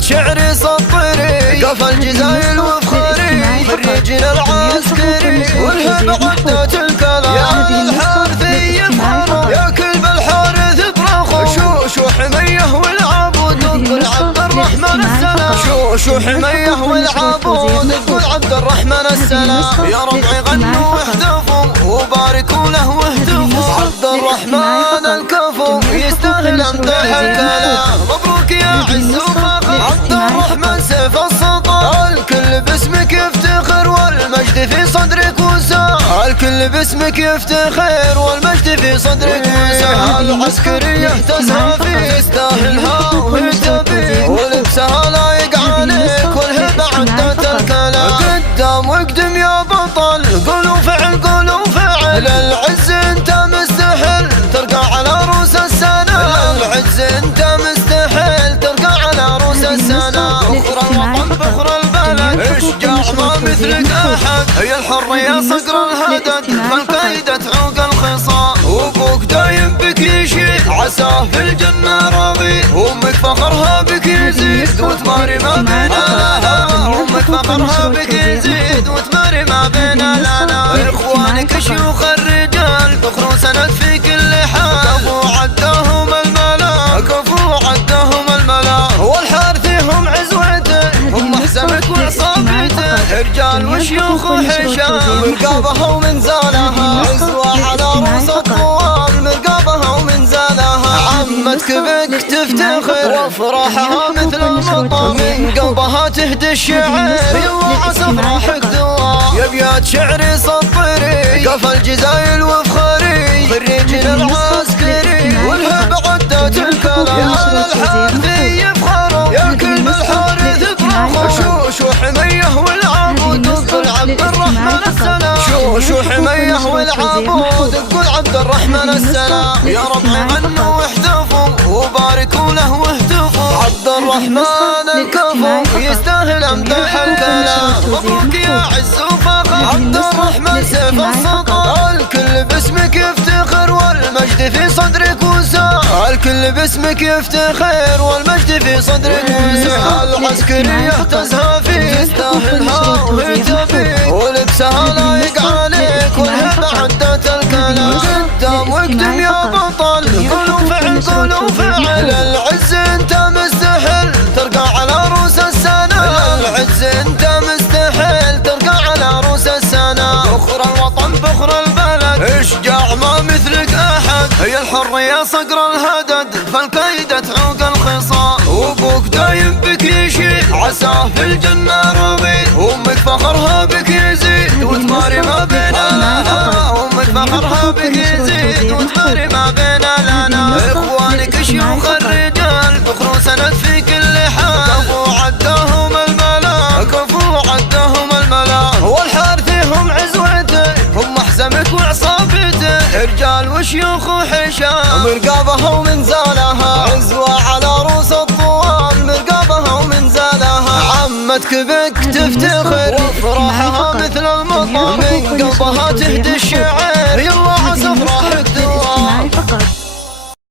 ابيات شعري سطري قفل الجزايل وفخري خريج العسكري والهب عدة الكلام يا الحارثي يفخر يا كلب الحارث برخو شو حميه والعبود قل عبد الرحمن السلام شو حميه والعبود قل عبد الرحمن السلام يا ربعي غنوا واحتفوا وباركوا له واهتفوا عبد الرحمن الكفو يستاهل امدح الكلام مبروك يا عز وفخر عبد الرحمن سيف السلطان الكل باسمك يفتخر والمجد في صدرك وسام الكل باسمك يفتخر والمجد في صدرك وسام العسكرية تزهى فيه يستاهلها وهي تبيه ولبسها لايق عليك والهبة عدة الكلام قدام واقدم يا بطل قولوا فعل قولوا فعل العز انت مستحيل ترقى على روس السنة العز انت مستحيل ترقى على روس السنة فخر الوطن فخر البلد اشجاع ما مثلك احد هي الحرية صقر الهدد فالكيدة تعوق الخصام وابوك دايم بك يشيد عساه في الجنة راضي وامك فخرها بك يزيد وتماري ما بين لها امك فخرها بك يزيد وتماري ما بين لنا اخوانك شيوخ الرجال فخر سند في كل حال كفو عدهم الملا كفو عدهم الملا والحارثي هم عزوته هم حزمك وعصابته رجال وشيوخ وحشام مرقابها ومنزالها عزوة على روس الطوال مرقابها ومنزالها عمتك بك تفتخر وافراحها مثل المطر من قلبها تهدي الشعر يلا عسى افراحك دوام يا ابيات شعري سطري قفل الجزايل وفخري خريج العسكري والهب عدة الكلام يا الحارثي يفخر يا كلب الحارث برخو شو حميه والعبود قل عبد الرحمن السلام شو حميه والعبود قل عبد الرحمن السلام يا ربعي غنوا واحتفوا وباركوا له واهتفوا عبد الرحمن الكفو يستاهل امدح الكلام مبروك يا عز وفخر عبد الرحمن سيف السلطان الكل باسمك يفتخر والمجد في صدرك وسام الكل باسمك يفتخر والمجد في صدرك وسام العسكرية تزهى فيه يستاهلها وهي تبيه ولبسها لايق عليك والهبة عدة الكلام قدام واقدم يا بطل قولوا فعل قولوا فعل العز انت مستحيل ترقى على روس السنة العز انت مستحيل ترقى على روس السنة فخر الوطن فخر البلد اشجاع ما مثلك احد هي الحرية صقر الهدد فالكيدة تعوق الخصام وابوك دايم بك يشيد عساه في الجنة راضي وامك فخرها بك يزيد وتماري ما بين لها امك فخرها بك يزيد وتماري ما بين لنا اخوانك شيوخ الرجال فخر سند في كل حال كفو عدهم الملا كفو عدهم الملا والحارثي هم عزوته هم حزمك وعصابته رجال وشيوخ وحشام مرقابها ومنزالها عزوة على روس الطوال مرقابها ومنزالها عمتك بك تفتخر وافراحها مثل المطر من قلبها تهدي الشعر يلا